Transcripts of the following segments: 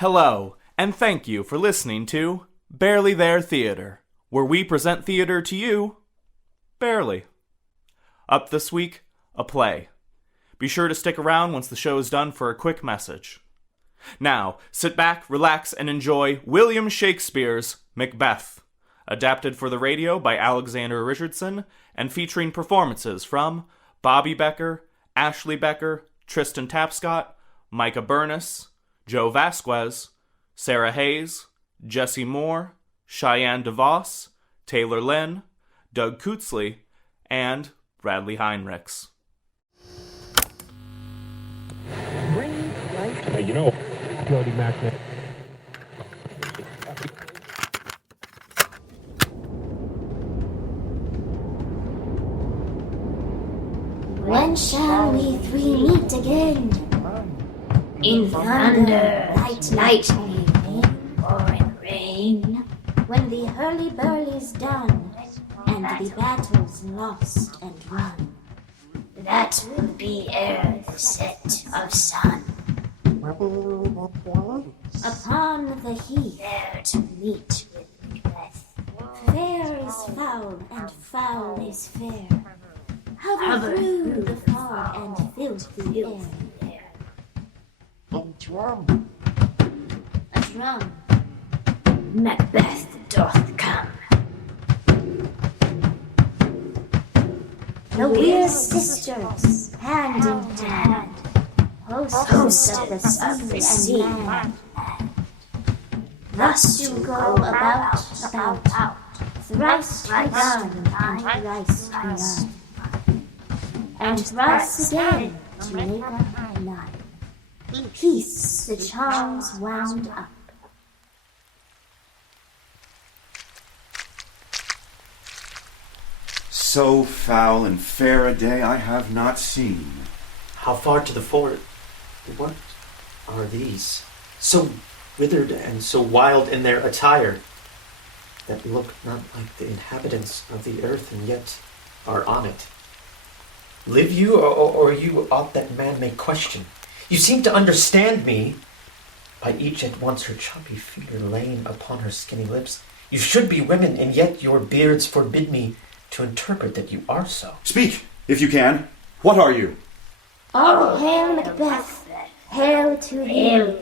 Hello, and thank you for listening to Barely There Theater, where we present theater to you, barely. Up this week, a play. Be sure to stick around once the show is done for a quick message. Now, sit back, relax, and enjoy William Shakespeare's Macbeth, adapted for the radio by Alexander Richardson and featuring performances from Bobby Becher, Ashley Becher, Tristan Tapscott, Micah Bernas, Joe Vasquez, Sarah Hayes, Jesse Mohr, Shyan DeVoss, Taylor Lynn, Doug Kutzli, and Bradley Heinrechs. Jody Macbeth. When shall we three meet again? In thunder, lightning, or in rain? When the hurly-burly's done, and the battle's lost and won. That will be ere the set of sun. Upon the heath, there to meet with Macbeth. Fair is foul, and foul is fair. Hover through the fog and filthy air. A drum. Macbeth doth come. The we're sisters, hand in hand, hostess of the sea and land. Thus you go about, thrice begun and thrice beyond, and thrice again to make up none. Peace the charms wound up. So foul and fair a day I have not seen. How far to the fort? What are these? So withered and so wild in their attire, that look not like the inhabitants of the earth, and yet are on it. Live you, or are you aught that man may question? You seem to understand me. By each at once her choppy feet are laying upon her skinny lips. You should be women, and yet your beards forbid me to interpret that you are so. Speak, if you can. What are you? All hail Macbeth, hail to thee,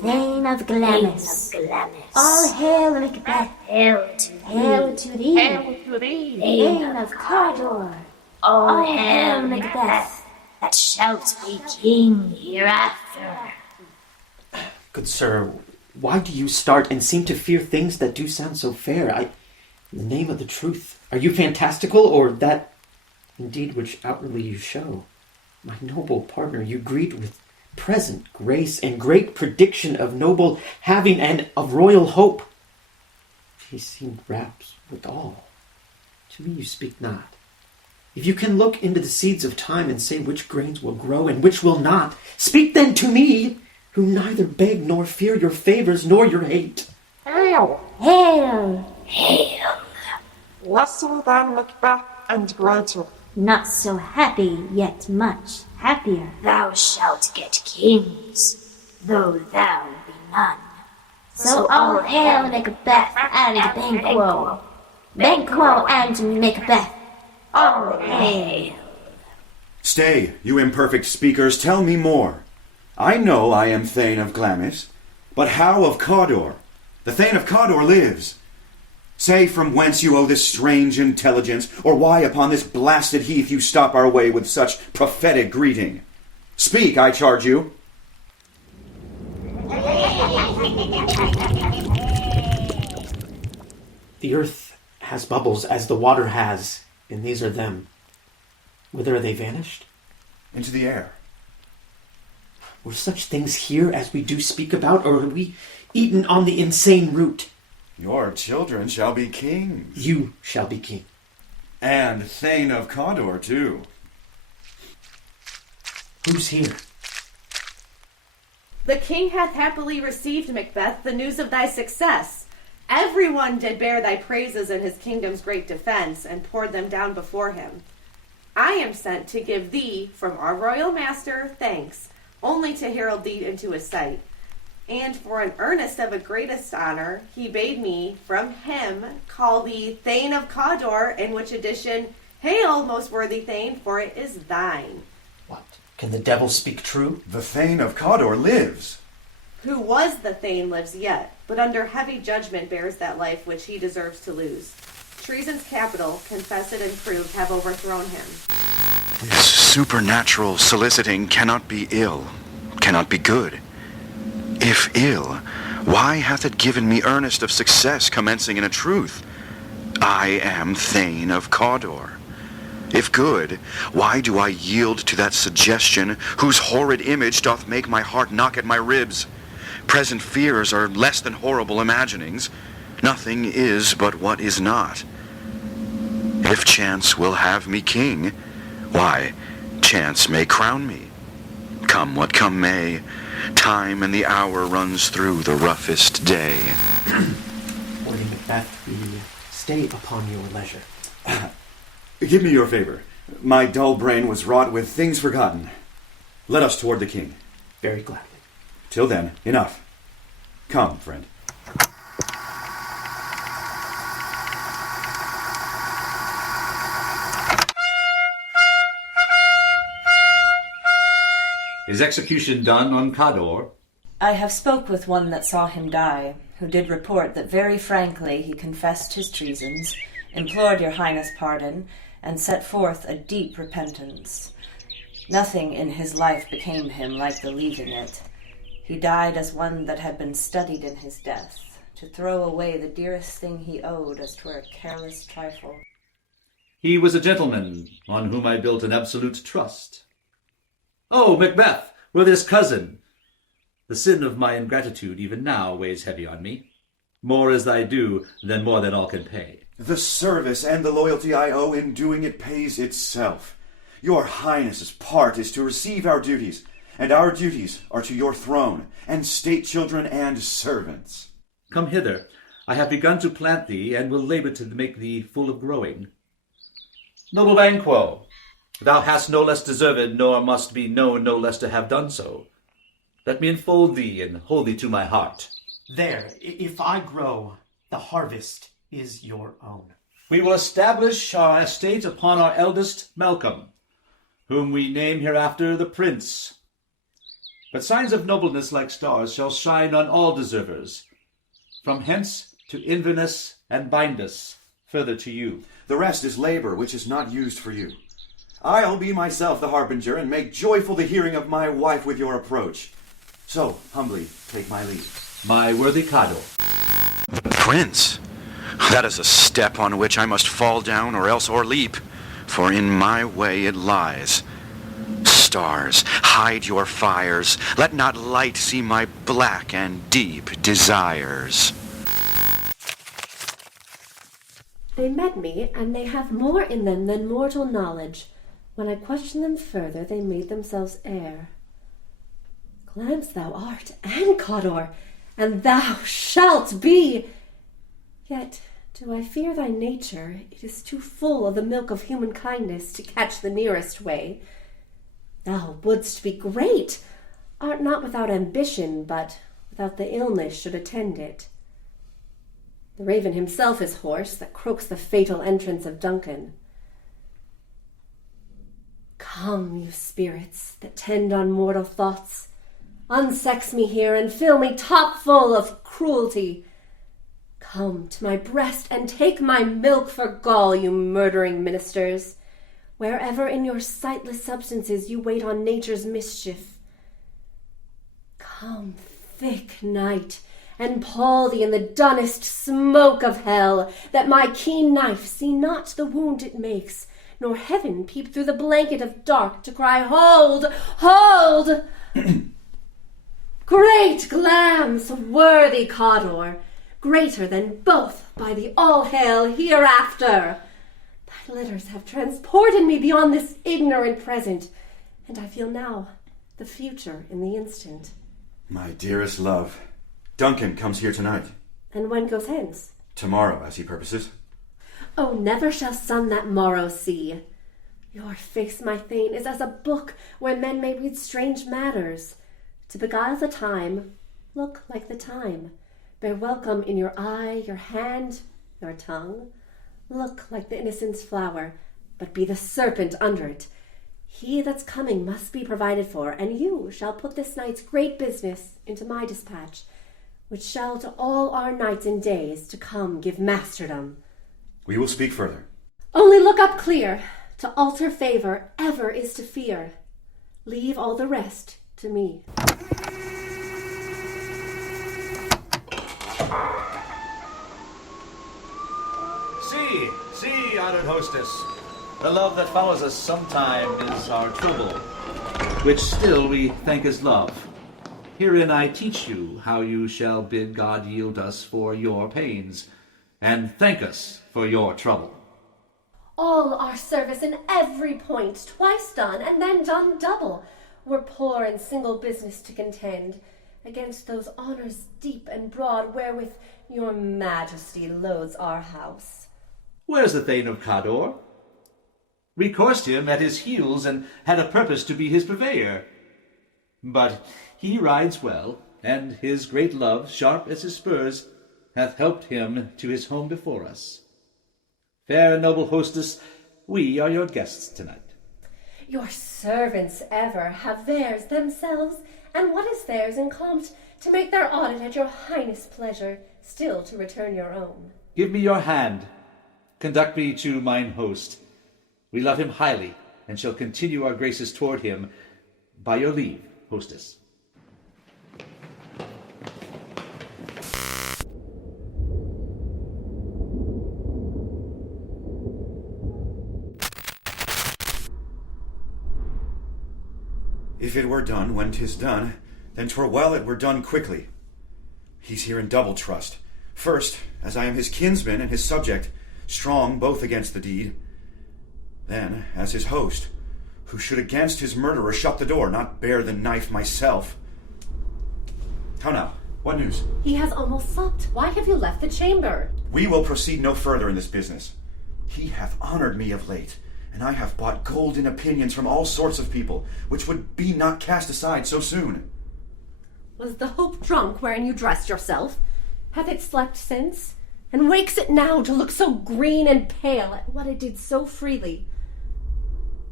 Thane of Glamis. All hail Macbeth, hail to thee, Thane of Cawdor. All hail Macbeth, that shalt be king hereafter. Good sir, why do you start and seem to fear things that do sound so fair? In the name of the truth, are you fantastical, or that indeed which outwardly you show? My noble partner, you greet with present grace and great prediction of noble having and of royal hope. He seemed rapt withal. To me you speak not. If you can look into the seeds of time and say which grains will grow and which will not, speak then to me, who neither beg nor fear your favors nor your hate. Hail! Hail! Hail! Lesser than Macbeth and greater. Not so happy, yet much happier. Thou shalt get kings, though thou be none. So all hail Macbeth and Banquo. Banquo and Macbeth. All hail. Stay, you imperfect speakers, tell me more. I know I am Thane of Glamis, but how of Cawdor? The Thane of Cawdor lives. Say from whence you owe this strange intelligence, or why upon this blasted heath you stop our way with such prophetic greeting. Speak, I charge you. The earth has bubbles as the water has, and these are them. Whither are they vanished? Into the air. Were such things here as we do speak about, or are we eaten on the insane root? Your children shall be kings. You shall be king. And Thane of Cawdor, too. Who's here? The king hath happily received, Macbeth, the news of thy success. Everyone did bear thy praises in his kingdom's great defense, and poured them down before him. I am sent to give thee, from our royal master, thanks, only to herald thee into his sight. And for an earnest of a greatest honor, he bade me, from him, call thee Thane of Cawdor, in which addition, hail, most worthy Thane, for it is thine. What? Can the devil speak true? The Thane of Cawdor lives. Who was the Thane lives yet, but under heavy judgment bears that life which he deserves to lose. Treason's capital, confessed and proved, have overthrown him. This supernatural soliciting cannot be ill, cannot be good. If ill, why hath it given me earnest of success commencing in a truth? I am Thane of Cawdor. If good, why do I yield to that suggestion whose horrid image doth make my heart knock at my ribs? Present fears are less than horrible imaginings. Nothing is but what is not. If chance will have me king, why, chance may crown me. Come what come may, time and the hour runs through the roughest day. Worthy Macbeth, we stay upon your leisure. Give me your favor. My dull brain was wrought with things forgotten. Let us toward the king. Very gladly. Till then, enough. Come, friend. Is execution done on Cawdor? I have spoke with one that saw him die, who did report that very frankly he confessed his treasons, implored your highness pardon, and set forth a deep repentance. Nothing in his life became him like the leaving it. He died as one that had been studied in his death, to throw away the dearest thing he owed as 'twere a careless trifle. He was a gentleman on whom I built an absolute trust. Oh, Macbeth, worthiest cousin! The sin of my ingratitude even now weighs heavy on me. More is thy due than more than all can pay. The service and the loyalty I owe in doing it pays itself. Your highness's part is to receive our duties, and our duties are to your throne, and state children and servants. Come hither. I have begun to plant thee, and will labour to make thee full of growing. Noble Banquo, thou hast no less deserved, nor must be known no less to have done so. Let me enfold thee and hold thee to my heart. There, if I grow, the harvest is your own. We will establish our estate upon our eldest Malcolm, whom we name hereafter the Prince. But signs of nobleness like stars shall shine on all deservers, from hence to Inverness and Bindus, further to you. The rest is labor which is not used for you. I'll be myself the harbinger, and make joyful the hearing of my wife with your approach. So, humbly take my leave. My worthy Cawdor. Prince, that is a step on which I must fall down or else o'erleap, for in my way it lies. Stars, hide your fires, let not light see my black and deep desires. They met me, and they have more in them than mortal knowledge. When I questioned them further, they made themselves air. Glance thou art, and Cawdor, and thou shalt be. Yet do I fear thy nature, it is too full of the milk of human kindness to catch the nearest way. Thou wouldst be great, art not without ambition, but without the illness should attend it. The raven himself is hoarse, that croaks the fatal entrance of Duncan. Come, you spirits that tend on mortal thoughts, unsex me here and fill me top full of cruelty. Come to my breast and take my milk for gall, you murdering ministers, wherever in your sightless substances you wait on nature's mischief. Come, thick night, and pall thee in the dunnest smoke of hell, that my keen knife see not the wound it makes, nor heaven peep through the blanket of dark to cry, Hold! Hold! Great Glams, worthy Cawdor, greater than both by the all-hail hereafter. Thy letters have transported me beyond this ignorant present, and I feel now the future in the instant. My dearest love, Duncan comes here tonight. And when goes hence? Tomorrow, as he purposes. Oh, never shall sun that morrow see. Your face, my Thane, is as a book where men may read strange matters. To beguile the time, Look like the time. Bear welcome in your eye, your hand, your tongue. Look like the innocent's flower, but be the serpent under it. He that's coming must be provided for, and you shall put this night's great business into my dispatch, which shall to all our nights and days to come give masterdom. We will speak further. Only look up clear. To alter favor ever is to fear. Leave all the rest to me. See, honored hostess. The love that follows us sometime is our trouble, which still we thank as love. Herein I teach you how you shall bid God yield us for your pains, and thank us for your trouble. All our service in every point, twice done, and then done double, were poor and single business to contend against those honors deep and broad wherewith your majesty loads our house. Where's the Thane of Cawdor? We coursed him at his heels, and had a purpose to be his purveyor. But he rides well, and his great love, sharp as his spurs, hath helped him to his home before us. Fair and noble hostess, we are your guests tonight. Your servants ever have theirs themselves, and what is theirs in compt, to make their audit at your highness' pleasure, still to return your own. Give me your hand. Conduct me to mine host. We love him highly, and shall continue our graces toward him. By your leave, hostess. If it were done when 'tis done, then 'twere well it were done quickly. He's here in double trust. First, as I am his kinsman and his subject, strong both against the deed. Then, as his host, who should against his murderer shut the door, not bear the knife myself. How now? What news? He has almost supped. Why have you left the chamber? We will proceed no further in this business. He hath honored me of late, and I have bought golden opinions from all sorts of people, which would be not cast aside so soon. Was the hope drunk wherein you dressed yourself? Hath it slept since? And wakes it now to look so green and pale at what it did so freely?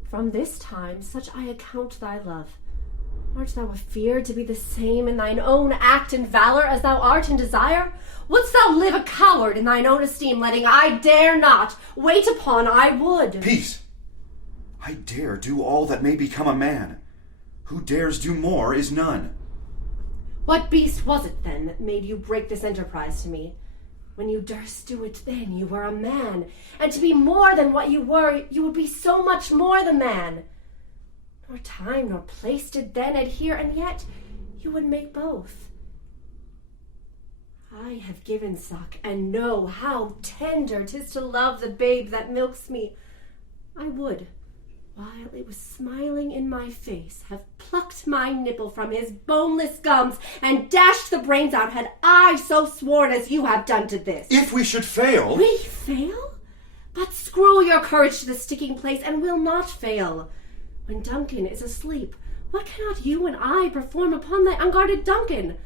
From this time such I account thy love. Art thou afeard to be the same in thine own act and valor as thou art in desire? Wouldst thou live a coward in thine own esteem, letting I dare not, wait upon I would? Peace! I dare do all that may become a man. Who dares do more is none. What beast was it, then, that made you break this enterprise to me? When you durst do it then, you were a man, and to be more than what you were, you would be so much more the man. Nor time nor place did then adhere, and yet you would make both. I have given suck, and know how tender 'tis to love the babe that milks me. I would, while it was smiling in my face, have plucked my nipple from his boneless gums and dashed the brains out, had I so sworn as you have done to this. If we should fail... We fail? But screw your courage to the sticking place, and will not fail. When Duncan is asleep, what cannot you and I perform upon thy unguarded Duncan?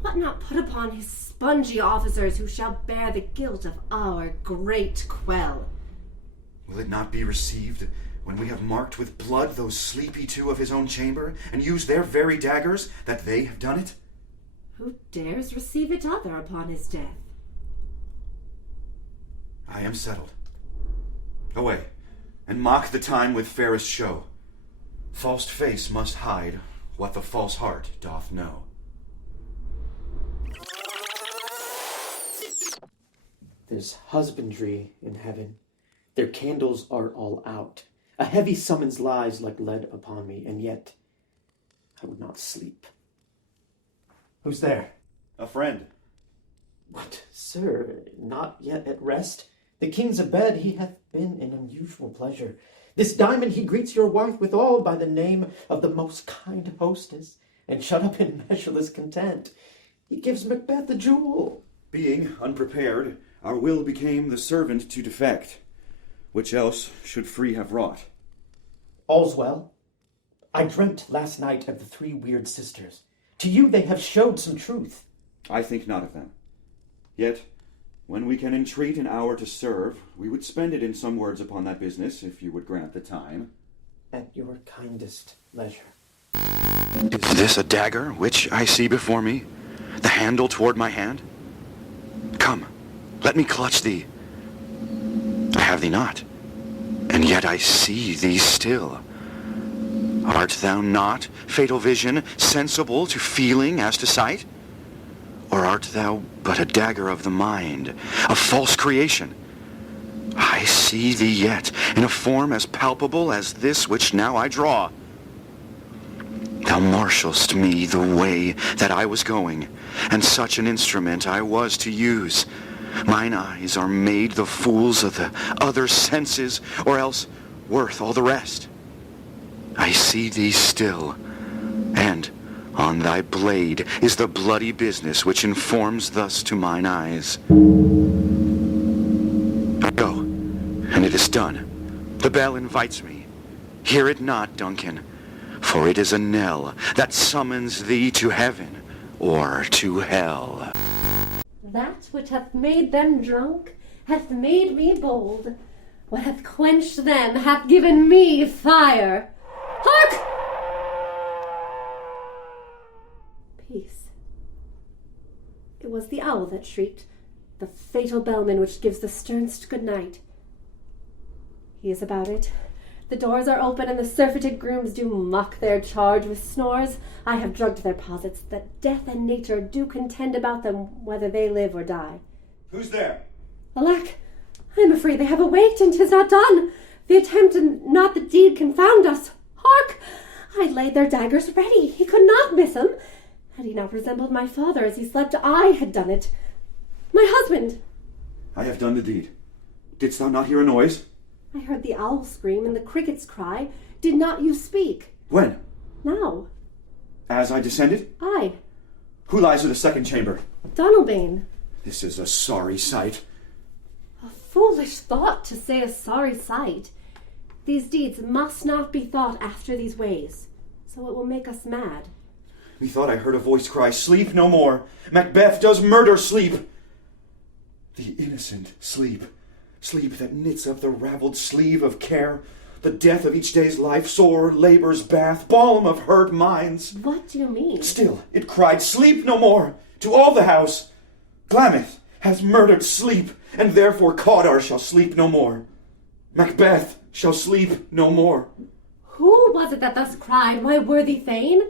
What not put upon his spongy officers, who shall bear the guilt of our great quell? Will it not be received when we have marked with blood those sleepy two of his own chamber, and used their very daggers, that they have done it? Who dares receive it other upon his death? I am settled. Away, and mock the time with fairest show. False face must hide what the false heart doth know. There's husbandry in heaven. Their candles are all out. A heavy summons lies like lead upon me, and yet I would not sleep. Who's there? A friend. What, sir, not yet at rest? The king's abed, he hath been in unusual pleasure. This diamond he greets your wife withal by the name of the most kind hostess, and shut up in measureless content. He gives Macbeth a jewel. Being unprepared, our will became the servant to defect, which else should free have wrought. All's well. I dreamt last night of the three weird sisters, To you they have showed some truth. I think not of them. Yet, when we can entreat an hour to serve, we would spend it in some words upon that business, if you would grant the time. At your kindest leisure. Is this a dagger which I see before me? The handle toward my hand? Come, let me clutch thee. I have thee not, and yet I see thee still. Art thou not, fatal vision, sensible to feeling as to sight? Or art thou but a dagger of the mind, a false creation? I see thee yet, in a form as palpable as this which now I draw. Thou marshalst me the way that I was going, and such an instrument I was to use. Mine eyes are made the fools of the other senses, or else worth all the rest. I see thee still, and on thy blade is the bloody business which informs thus to mine eyes. Go, and it is done. The bell invites me. Hear it not, Duncan, for it is a knell that summons thee to heaven or to hell. That which hath made them drunk hath made me bold. What hath quenched them hath given me fire. Hark! Peace. It was the owl that shrieked, the fatal bellman which gives the sternst good night. He is about it. The doors are open, and the surfeited grooms do mock their charge with snores. I have drugged their posits, that death and nature do contend about them, whether they live or die. Who's there? Alack, I am afraid they have awaked, and 'tis not done. The attempt and not the deed confound us. Hark! I laid their daggers ready. He could not miss 'em. Had he not resembled my father as he slept, I had done it. My husband! I have done the deed. Didst thou not hear a noise? I heard the owl scream and the crickets cry. Did not you speak? When? Now. As I descended? Aye. Who lies in the second chamber? Donalbain. This is a sorry sight. A foolish thought to say a sorry sight. These deeds must not be thought after these ways, so it will make us mad. Methought I heard a voice cry, "Sleep no more! Macbeth does murder sleep!" The innocent sleep. Sleep that knits up the ravelled sleeve of care, the death of each day's life, sore labour's bath, balm of hurt minds. What do you mean? Still, it cried, "Sleep no more!" to all the house. Glameth has murdered sleep, and therefore Cawdor shall sleep no more. Macbeth shall sleep no more. Who was it that thus cried, my worthy Thane?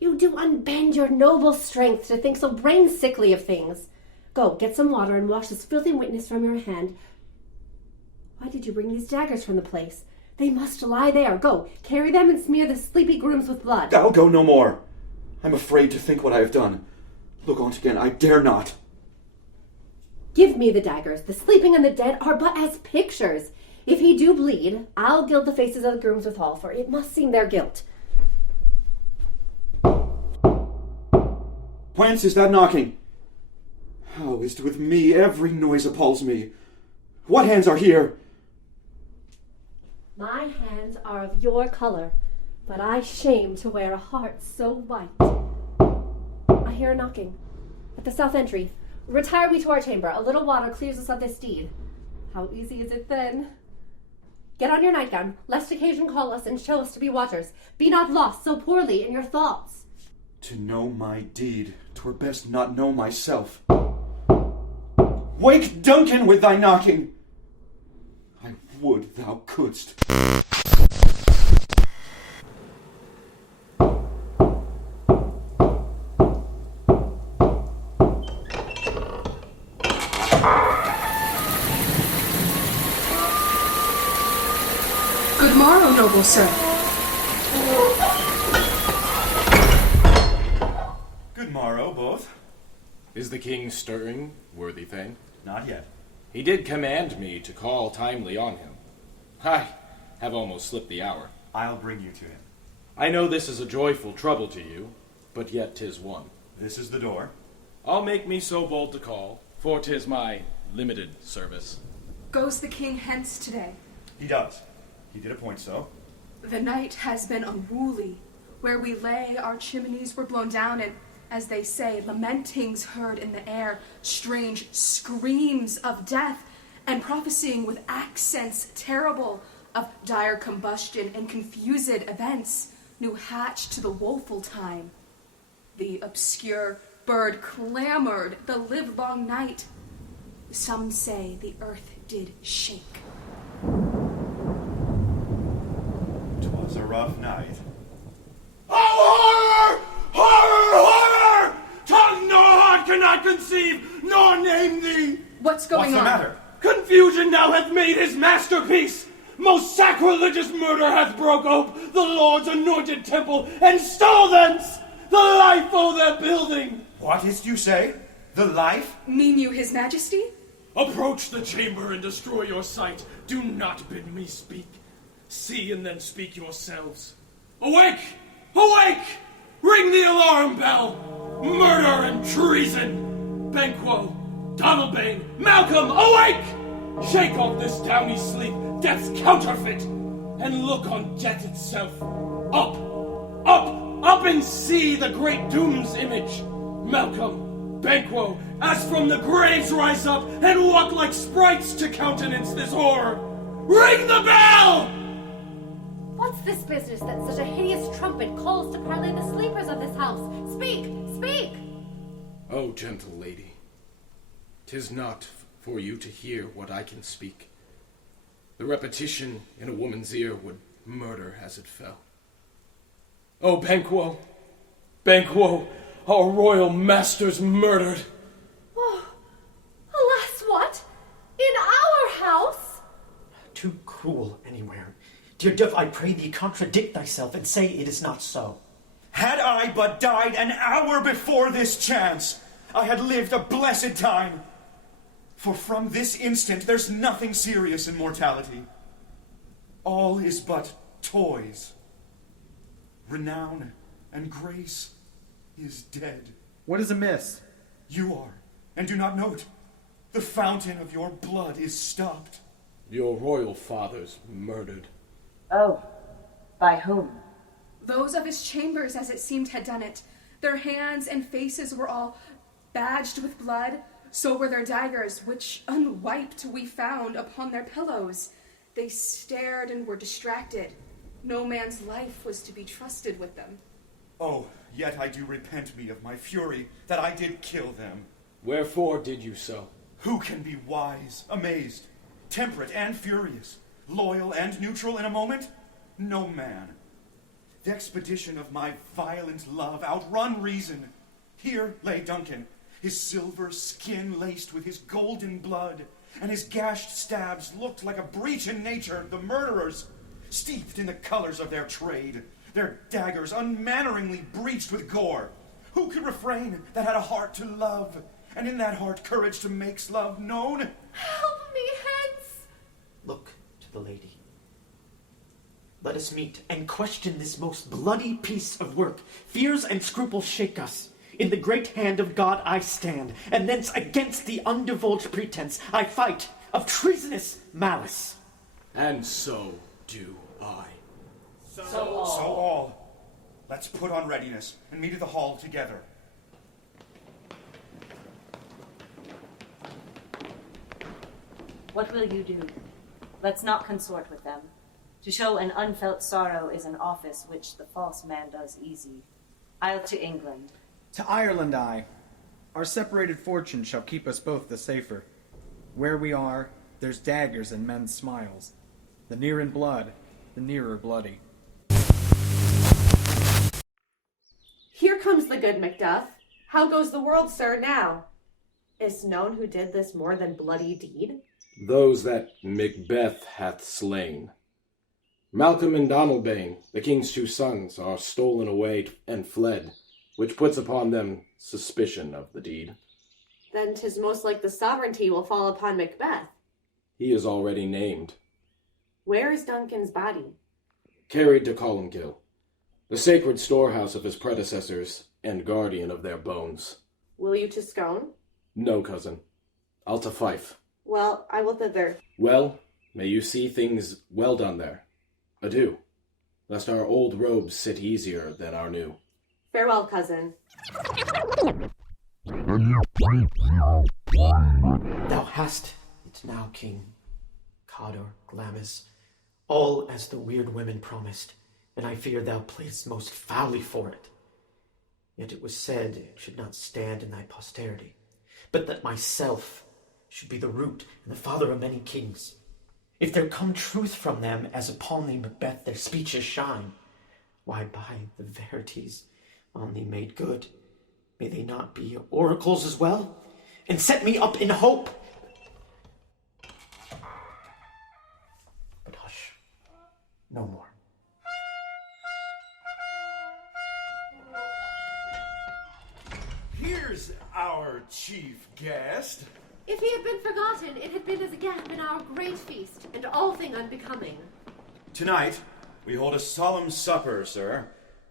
You do unbend your noble strength to think so brain-sickly of things. Go, get some water and wash this filthy witness from your hand. Why did you bring these daggers from the place? They must lie there. Go, carry them and smear the sleepy grooms with blood. I'll go no more. I'm afraid to think what I have done. Look on't again, I dare not. Give me the daggers. The sleeping and the dead are but as pictures. If he do bleed, I'll gild the faces of the grooms withal, for it must seem their guilt. Whence is that knocking? How is't with me? Every noise appalls me. What hands are here? My hands are of your color, but I shame to wear a heart so white. I hear a knocking. At the south entry. Retire we to our chamber. A little water clears us of this deed. How easy is it then? Get on your nightgown, lest occasion call us and show us to be watchers. Be not lost so poorly in your thoughts. To know my deed, 'twere best not know myself. Wake Duncan with thy knocking! I would thou couldst. Good morrow, noble sir. Good morrow, both. Is the king stirring, worthy Thane? Not yet. He did command me to call timely on him. I have almost slipped the hour. I'll bring you to him. I know this is a joyful trouble to you, but yet 'tis one. This is the door. I'll make me so bold to call, for 'tis my limited service. Goes the king hence today? He does. He did appoint so. The night has been unruly. Where we lay, our chimneys were blown down, and as they say, lamentings heard in the air, strange screams of death, and prophesying with accents terrible of dire combustion and confused events, new hatched to the woeful time. The obscure bird clamored the livelong night. Some say the earth did shake. 'Twas a rough night. Oh, horror! Horror! Horror! Tongue nor heart cannot conceive, nor name thee! What's going on? What's the matter? Confusion now hath made his masterpiece. Most sacrilegious murder hath broke ope the Lord's anointed temple, and stole thence the life o' their building. What is't you say? The life? Mean you his majesty? Approach the chamber and destroy your sight. Do not bid me speak. See and then speak yourselves. Awake! Awake! Ring the alarm bell! Murder and treason! Banquo, Donalbain, Malcolm, awake! Shake off this downy sleep, death's counterfeit, and look on death itself. Up, up, up and see the great doom's image. Malcolm, Banquo, as from the graves rise up and walk like sprites to countenance this horror. Ring the bell! What's this business that such a hideous trumpet calls to parley the sleepers of this house? Speak! Speak! O gentle lady, 'tis not for you to hear what I can speak. The repetition in a woman's ear would murder as it fell. O Banquo, Banquo, our royal master's murdered. Oh, alas, what? In our house? Too cruel anywhere. Dear Duff, I pray thee contradict thyself and say it is not so. Had I but died an hour before this chance, I had lived a blessed time. For from this instant there's nothing serious in mortality. All is but toys. Renown and grace is dead. What is amiss? You are, and do not note. The fountain of your blood is stopped. Your royal father's murdered. Oh, by whom? Those of his chambers, as it seemed, had done it. Their hands and faces were all badged with blood. So were their daggers, which unwiped we found upon their pillows. They stared and were distracted. No man's life was to be trusted with them. Oh, yet I do repent me of my fury that I did kill them. Wherefore did you so? Who can be wise, amazed, temperate and furious, loyal and neutral in a moment? No man. The expedition of my violent love outrun reason. Here lay Duncan, his silver skin laced with his golden blood, and his gashed stabs looked like a breach in nature, the murderers, steeped in the colors of their trade, their daggers unmanneringly breached with gore. Who could refrain that had a heart to love, and in that heart courage to make love known? Help me hence! Look to the lady. Let us meet and question this most bloody piece of work. Fears and scruples shake us. In the great hand of God I stand, and thence against the undivulged pretense I fight of treasonous malice. And so do I. So all. Let's put on readiness and meet at the hall together. What will you do? Let's not consort with them. To show an unfelt sorrow is an office which the false man does easy. I'll to England. To Ireland I. Our separated fortune shall keep us both the safer. Where we are, there's daggers and men's smiles. The near in blood, the nearer bloody. Here comes the good Macduff. How goes the world, sir, now? Is known who did this more than bloody deed? Those that Macbeth hath slain. Malcolm and Donalbain, the king's two sons, are stolen away and fled, which puts upon them suspicion of the deed. Then 'tis most like the sovereignty will fall upon Macbeth. He is already named. Where is Duncan's body? Carried to Columkill, the sacred storehouse of his predecessors and guardian of their bones. Will you to Scone? No, cousin. I'll to Fife. Well, I will thither. Well, may you see things well done there. Adieu, lest our old robes sit easier than our new. Farewell, cousin. Thou hast it now, King. Cador, Glamis, all as the weird women promised, and I fear thou playest most foully for it. Yet it was said it should not stand in thy posterity, but that myself should be the root and the father of many kings. If there come truth from them, as upon thee, Macbeth, their speeches shine, why, by the verities on thee made good, may they not be oracles as well, and set me up in hope? But hush, no more. Here's our chief guest. If he had been forgotten, it had been as again been our great feast, and all thing unbecoming. Tonight, we hold a solemn supper, sir,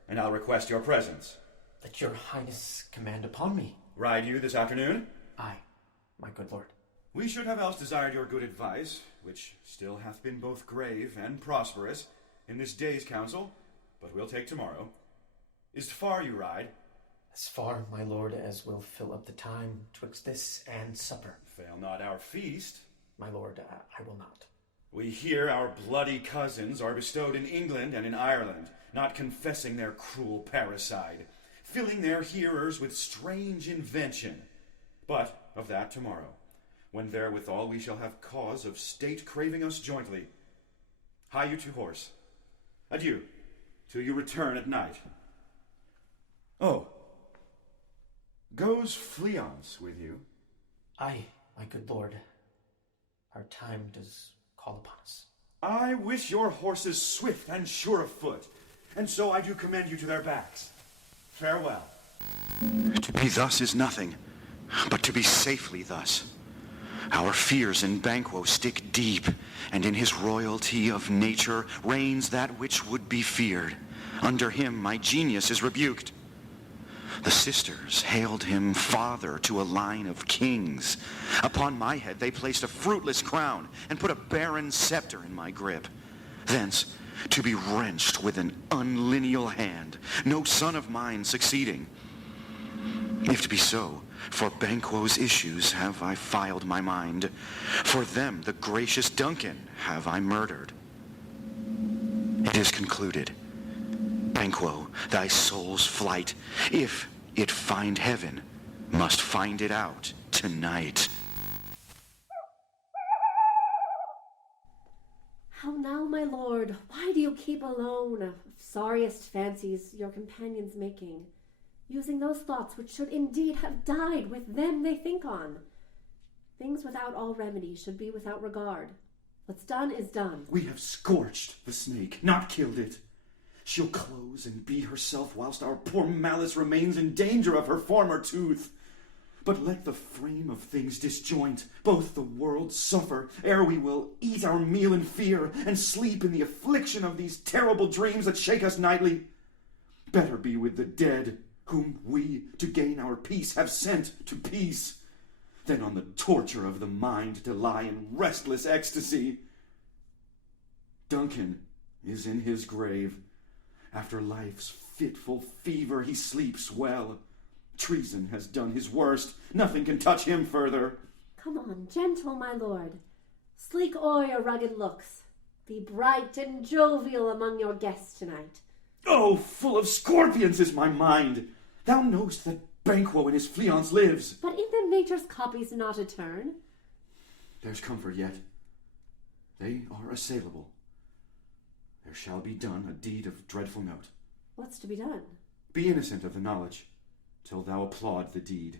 and I'll request your presence. That your highness command upon me. Ride you this afternoon? Aye, my good lord. We should have else desired your good advice, which still hath been both grave and prosperous, in this day's council, but we'll take tomorrow. Is't far you ride? As far, my lord, as will fill up the time twixt this and supper. Fail not our feast. My lord, I will not. We hear our bloody cousins are bestowed in England and in Ireland, not confessing their cruel parricide, filling their hearers with strange invention. But of that tomorrow, when therewithal we shall have cause of state craving us jointly. Hie you to horse. Adieu, till you return at night. Oh, goes Fleance with you? Aye, my good lord. Our time does call upon us. I wish your horses swift and sure of foot, and so I do commend you to their backs. Farewell. To be thus is nothing, but to be safely thus. Our fears in Banquo stick deep, and in his royalty of nature reigns that which would be feared. Under him my genius is rebuked. The sisters hailed him father to a line of kings. Upon my head they placed a fruitless crown and put a barren scepter in my grip. Thence, to be wrenched with an unlineal hand, no son of mine succeeding. If it be so, for Banquo's issues have I filed my mind. For them the gracious Duncan have I murdered. It is concluded. Banquo, thy soul's flight, if it find heaven, must find it out tonight. How now, my lord? Why do you keep alone? Of sorriest fancies your companions making, using those thoughts which should indeed have died with them they think on. Things without all remedy should be without regard. What's done is done. We have scorched the snake, not killed it. She'll close and be herself whilst our poor malice remains in danger of her former tooth. But let the frame of things disjoint, both the world suffer, ere we will eat our meal in fear, and sleep in the affliction of these terrible dreams that shake us nightly. Better be with the dead, whom we, to gain our peace, have sent to peace, than on the torture of the mind to lie in restless ecstasy. Duncan is in his grave. After life's fitful fever he sleeps well. Treason has done his worst. Nothing can touch him further. Come on, gentle, my lord. Sleek o'er your rugged looks. Be bright and jovial among your guests tonight. Oh, full of scorpions is my mind. Thou know'st that Banquo and his Fleance lives. But in them nature's copies not a turn. There's comfort yet. They are assailable. There shall be done a deed of dreadful note. What's to be done? Be innocent of the knowledge, till thou applaud the deed.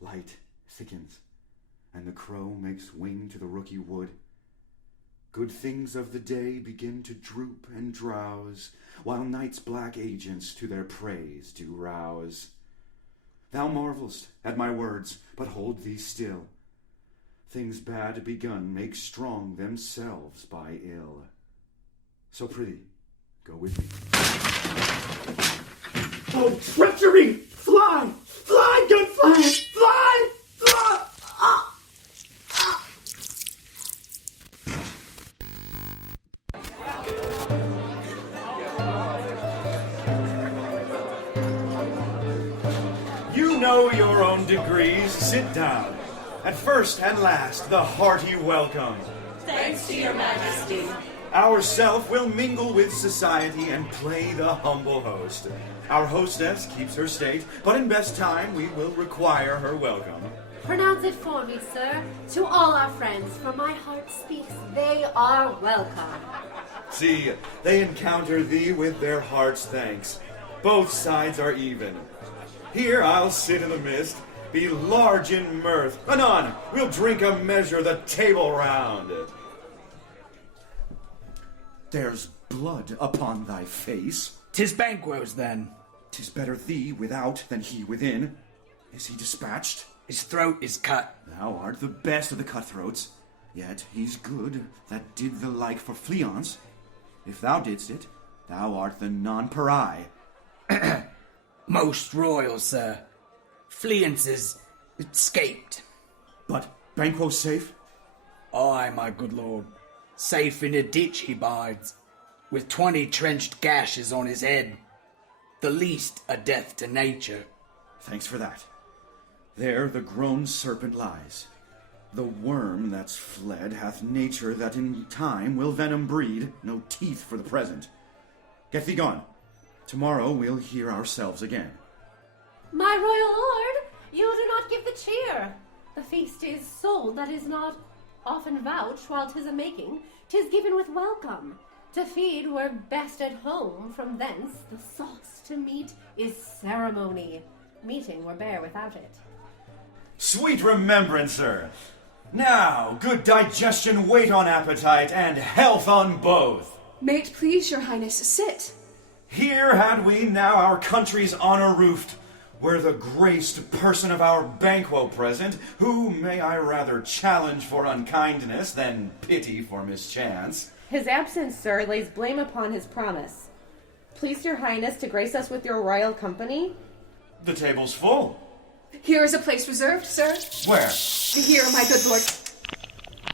Light thickens, and the crow makes wing to the rooky wood. Good things of the day begin to droop and drowse, while night's black agents to their praise do rouse. Thou marvelst at my words, but hold thee still. Things bad begun make strong themselves by ill. So prithee, go with me. Oh, treachery! Fly! Fly, good fly! Fly! Fly! Ah! your own degrees, sit down. At first and last, the hearty welcome. Thanks to your majesty. Ourself will mingle with society and play the humble host. Our hostess keeps her state, but in best time we will require her welcome. Pronounce it for me, sir. To all our friends, for my heart speaks, they are welcome. See, they encounter thee with their heart's thanks. Both sides are even. Here I'll sit in the midst, be large in mirth. Anon, we'll drink a measure the table round. There's blood upon thy face. 'Tis Banquo's, then. 'Tis better thee without than he within. Is he dispatched? His throat is cut. Thou art the best of the cutthroats. Yet he's good that did the like for Fleance. If thou didst it, thou art the nonpareil. Most royal, sir. Fleance is escaped. But Banquo's safe? Aye, my good lord. Safe in a ditch he bides, with 20 trenched gashes on his head. The least a death to nature. Thanks for that. There the grown serpent lies. The worm that's fled hath nature that in time will venom breed, no teeth for the present. Get thee gone. Tomorrow we'll hear ourselves again. My royal lord, you do not give the cheer. The feast is sold that is not often vouched while 'tis a making. 'Tis given with welcome. To feed were best at home, from thence the sauce to meat is ceremony. Meeting were bare without it. Sweet remembrancer! Now, good digestion wait on appetite, and health on both. May it please your highness, sit. Here had we now our country's honor roofed, were the graced person of our Banquo present, who may I rather challenge for unkindness than pity for mischance. His absence, sir, lays blame upon his promise. Please your highness to grace us with your royal company? The table's full. Here is a place reserved, sir. Where? Here, my good lord.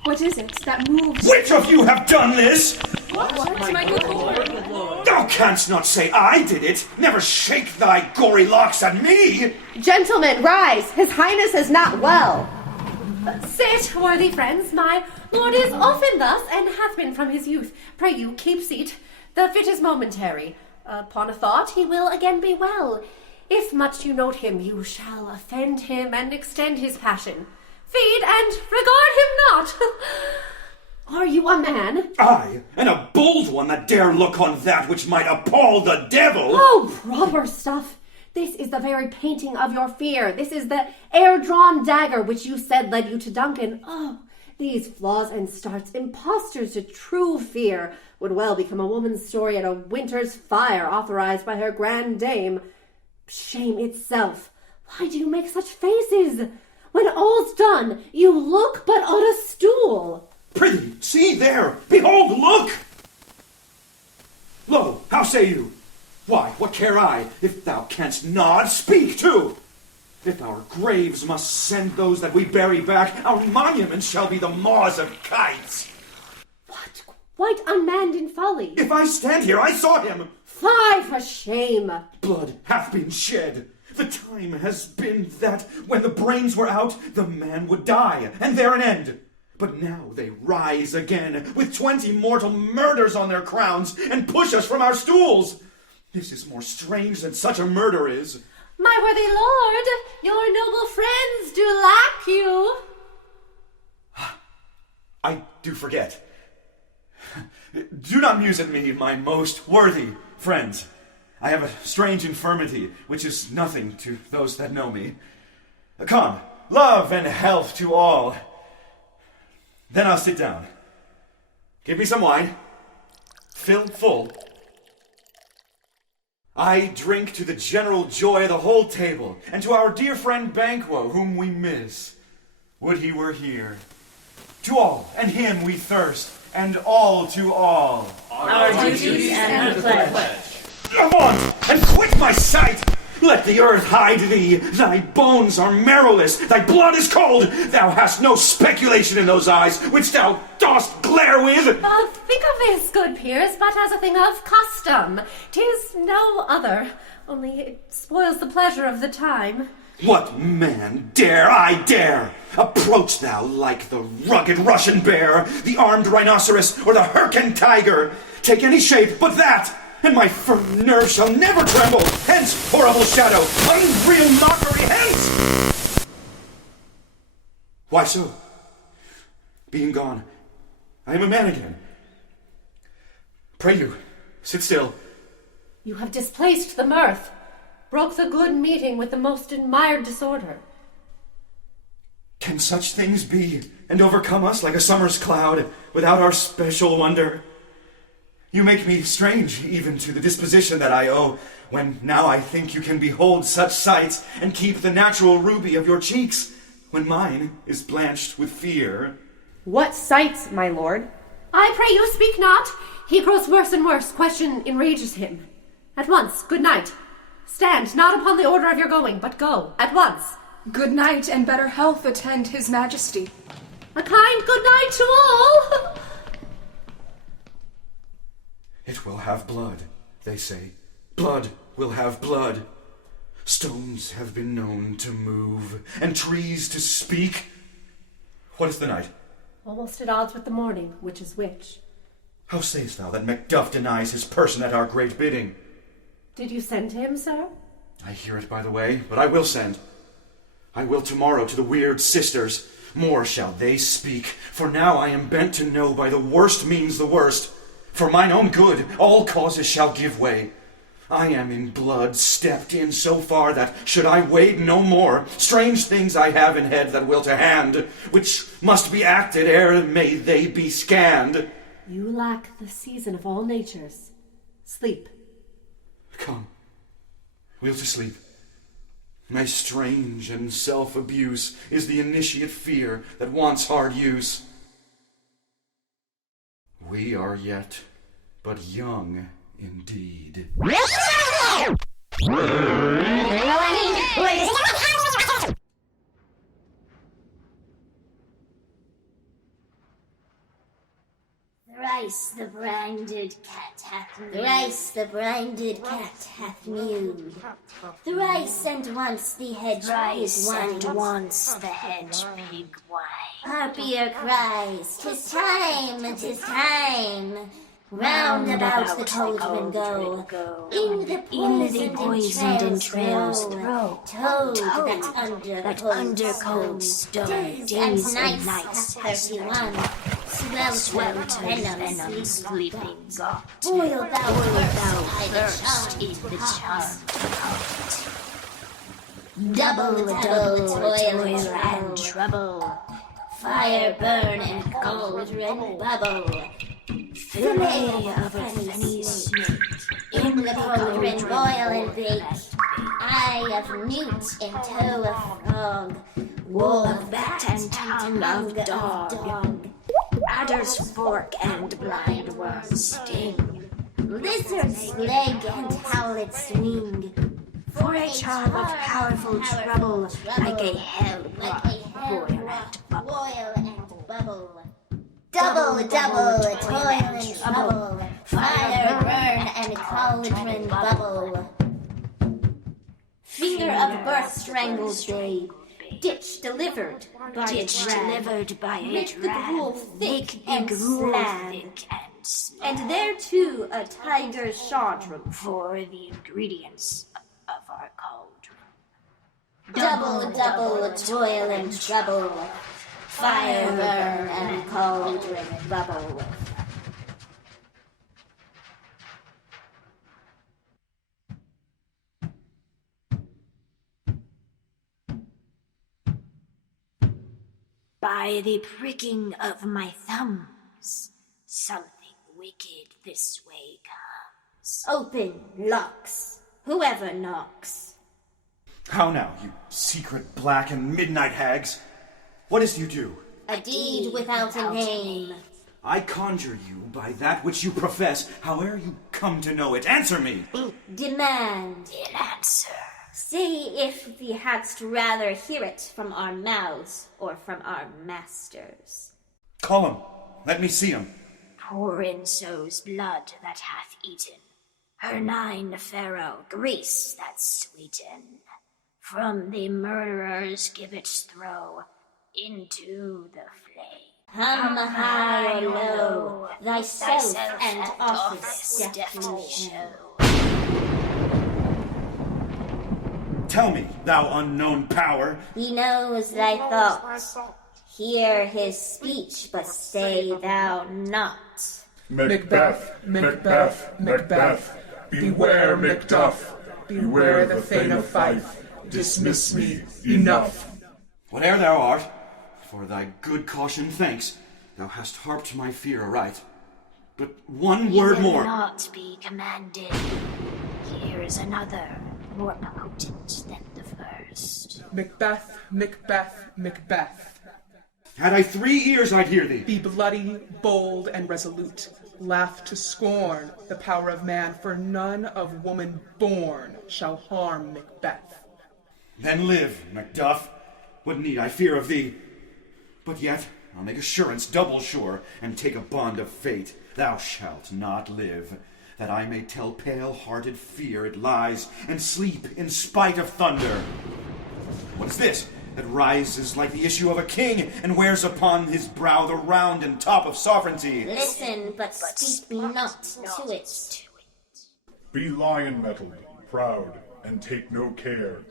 What is it that moves? Which of you have done this? What, my good lord? Thou canst not say I did it. Never shake thy gory locks at me. Gentlemen, rise! His highness is not well. Sit, worthy friends. My lord is often thus, and hath been from his youth. Pray you, keep seat. The fit is momentary. Upon a thought, he will again be well. If much you note him, you shall offend him and extend his passion. Feed and regard him not. Are you a man? I, and a bold one that dare look on that which might appall the devil. Oh, proper stuff. This is the very painting of your fear. This is the air-drawn dagger which you said led you to Duncan. Oh, these flaws and starts, impostors to true fear, would well become a woman's story at a winter's fire authorized by her grand dame. Shame itself. Why do you make such faces? When all's done, you look but on a stool. Prithee, see there! Behold, look! Lo, how say you? Why, what care I? If thou canst nod, speak too! If our graves must send those that we bury back, our monuments shall be the maws of kites. What? Quite unmanned in folly. If I stand here, I saw him. Fie for shame. Blood hath been shed. The time has been that, when the brains were out, the man would die, and there an end. But now they rise again, with 20 mortal murders on their crowns, and push us from our stools. This is more strange than such a murder is. My worthy lord, your noble friends do lack you. I do forget. Do not muse at me, my most worthy friends. I have a strange infirmity, which is nothing to those that know me. Come, love and health to all. Then I'll sit down. Give me some wine. Fill full. I drink to the general joy of the whole table, and to our dear friend Banquo, whom we miss. Would he were here. To all, and him we thirst, and all to all. Our duties and the pledge. Avaunt, and quit my sight! Let the earth hide thee! Thy bones are marrowless, thy blood is cold! Thou hast no speculation in those eyes, which thou dost glare with! Think of this, good peers, but as a thing of custom. 'Tis no other, only it spoils the pleasure of the time. What man dare I dare? Approach thou like the rugged Russian bear, the armed rhinoceros, or the Hyrcan tiger. Take any shape but that, and my firm nerve shall never tremble. Hence, horrible shadow, unreal mockery, hence! Why so? Being gone, I am a man again. Pray you, sit still. You have displaced the mirth, broke the good meeting with the most admired disorder. Can such things be, and overcome us like a summer's cloud, without our special wonder? You make me strange, even to the disposition that I owe, when now I think you can behold such sights, and keep the natural ruby of your cheeks, when mine is blanched with fear. What sights, my lord? I pray you speak not. He grows worse and worse. Question enrages him. At once, good night. Stand not upon the order of your going, but go, at once. Good night and better health attend his majesty. A kind good night to all. It will have blood, they say. Blood will have blood. Stones have been known to move, and trees to speak. What is the night? Almost at odds with the morning, which is which. How sayest thou that Macduff denies his person at our great bidding? Did you send to him, sir? I hear it by the way, but I will send. I will tomorrow to the weird sisters. More shall they speak, for now I am bent to know by the worst means the worst. For mine own good, all causes shall give way. I am in blood stepped in so far that, should I wade no more, strange things I have in head that will to hand, which must be acted ere may they be scanned. You lack the season of all natures. Sleep. Come, we'll to sleep. My strange and self-abuse is the initiate fear that wants hard use. We are yet but young indeed. Thrice the branded cat hath mewed. Thrice the branded cat hath mewed. Thrice and once the hedge Thrice pig and whined. once the hedge pig whined. Harpier cries, 'tis time, 'tis time. Round about the cauldron go. In the poisoned entrails throw. Toad that under cold stone. Days and nights hath he won. Swelter venom sleeping got. Boil thou first in the charmed pot. Double toil and trouble. Fire burn and cauldron bubble. Fillet of a fenny snake. In the cauldron boil and bake. Eye of newt in toe of frog. Wool of bat and tongue of dog. Adder's fork and blind worm's sting. Lizard's leg and howlet's wing. For a charm of powerful trouble, like a hell boil and bubble. Double toil and trouble. Fire burn and cauldron bubble. Finger of birth strangled babe. Ditch delivered by a drag. Make the gruel thick and slam. And there too a tiger's chaudron For the ingredients of our cauldron. Double toil and trouble. Fire burn and cauldron bubble. By the pricking of my thumbs, something wicked this way comes. Open locks, whoever knocks. How now, you secret black and midnight hags? What is you do? A deed without a name. I conjure you by that which you profess, howe'er you come to know it. Answer me! Demand. In answer. Say if thee hadst rather hear it from our mouths or from our masters. Call him. Let me see him. Pour in so's blood that hath eaten her 9 pharaoh grease that sweeten. from the murderer's gibbet's throw into the flame. Come high or low, thyself and office deftly show. Tell me, thou unknown power. He knows thy thoughts. Hear his speech, but say thou not. Macbeth, Macbeth, Macbeth, beware Macduff, beware the Thane of Fife, dismiss me, enough. Whate'er thou art, for thy good caution thanks, thou hast harped my fear aright. But one word You will more. not be commanded. Here's another, more potent than the first. Macbeth, Macbeth, Macbeth. Had I 3 ears, I'd hear thee. Be bloody, bold, and resolute. Laugh to scorn the power of man, for none of woman born shall harm Macbeth. Then live, Macduff. What need I fear of thee? But yet I'll make assurance double sure, and take a bond of fate. Thou shalt not live, that I may tell pale-hearted fear it lies, and sleep in spite of thunder. What is this that rises like the issue of a king, and wears upon his brow the round and top of sovereignty? Listen, but speak me not to it. Be lion-mettled, proud, and take no care,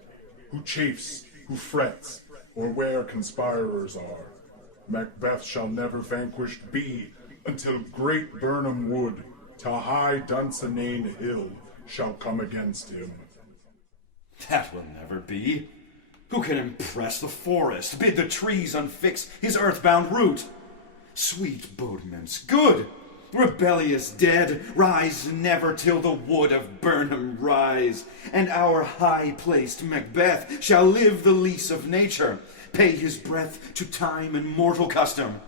who chafes, who frets, or where conspirers are. Macbeth shall never vanquished be, until great Burnham wood, to high Dunsinane hill, shall come against him. That will never be. Who can impress the forest, bid the trees unfix his earthbound root? Sweet bodements, good, rebellious dead, rise never till the wood of Burnham rise, and our high-placed Macbeth shall live the lease of nature, pay his breath to time and mortal custom.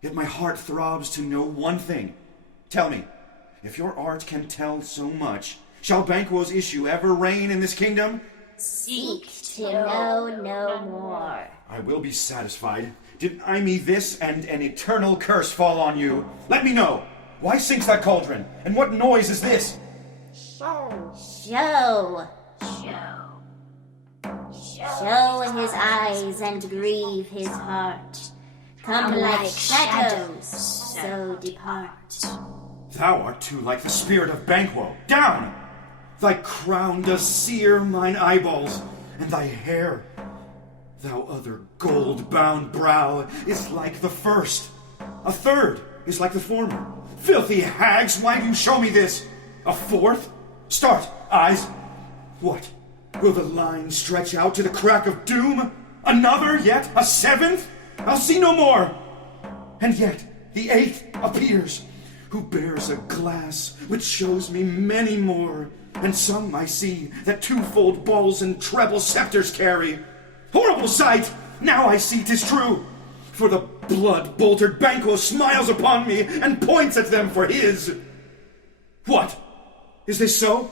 Yet my heart throbs to know one thing. Tell me, if your art can tell so much, shall Banquo's issue ever reign in this kingdom? Seek to know no more. I will be satisfied. Deny me this, and an eternal curse fall on you. Let me know. Why sinks that cauldron? And what noise is this? Show his eyes and grieve his heart. Come like shadows, so depart. Thou art too like the spirit of Banquo. Down! Thy crown does sear mine eyeballs, and thy hair, thou other gold-bound brow, is like the first. A third is like the former. Filthy hags, why do you show me this? A fourth? Start, eyes. What? Will the line stretch out to the crack of doom? Another yet? A seventh? I'll see no more. And yet the eighth appears, who bears a glass which shows me many more. And some I see that twofold balls and treble scepters carry. Horrible sight! Now I see 'tis true. For the blood-boltered Banquo smiles upon me and points at them for his. What? Is this so?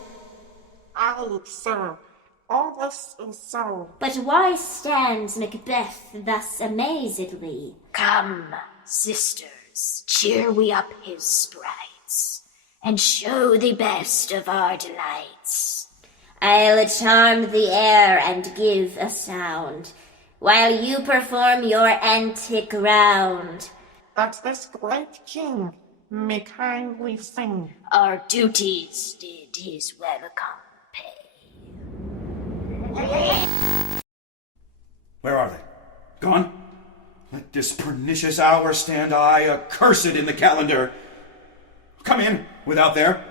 Aye, sir. All this is so. But why stands Macbeth thus amazedly? Come, sisters, cheer we up his sprites, and show the best of our delights. I'll charm the air and give a sound, while you perform your antic round. That this great king may kindly sing. Our duties did his welcome pay. Where are they? Gone? Let this pernicious hour stand I accursed in the calendar. Come in, without there.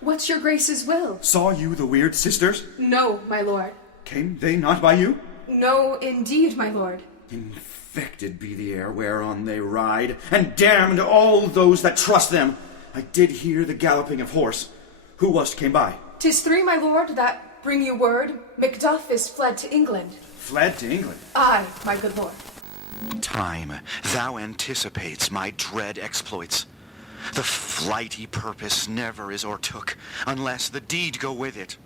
What's your grace's will? Saw you the weird sisters? No, my lord. Came they not by you? No, indeed, my lord. Infected be the air whereon they ride, and damned all those that trust them. I did hear the galloping of horse. Who was't came by? 'Tis 3, my lord, that bring you word. Macduff is fled to England. Fled to England? Aye, my good lord. Time, thou anticipates my dread exploits. The flighty purpose never is o'ertook, unless the deed go with it.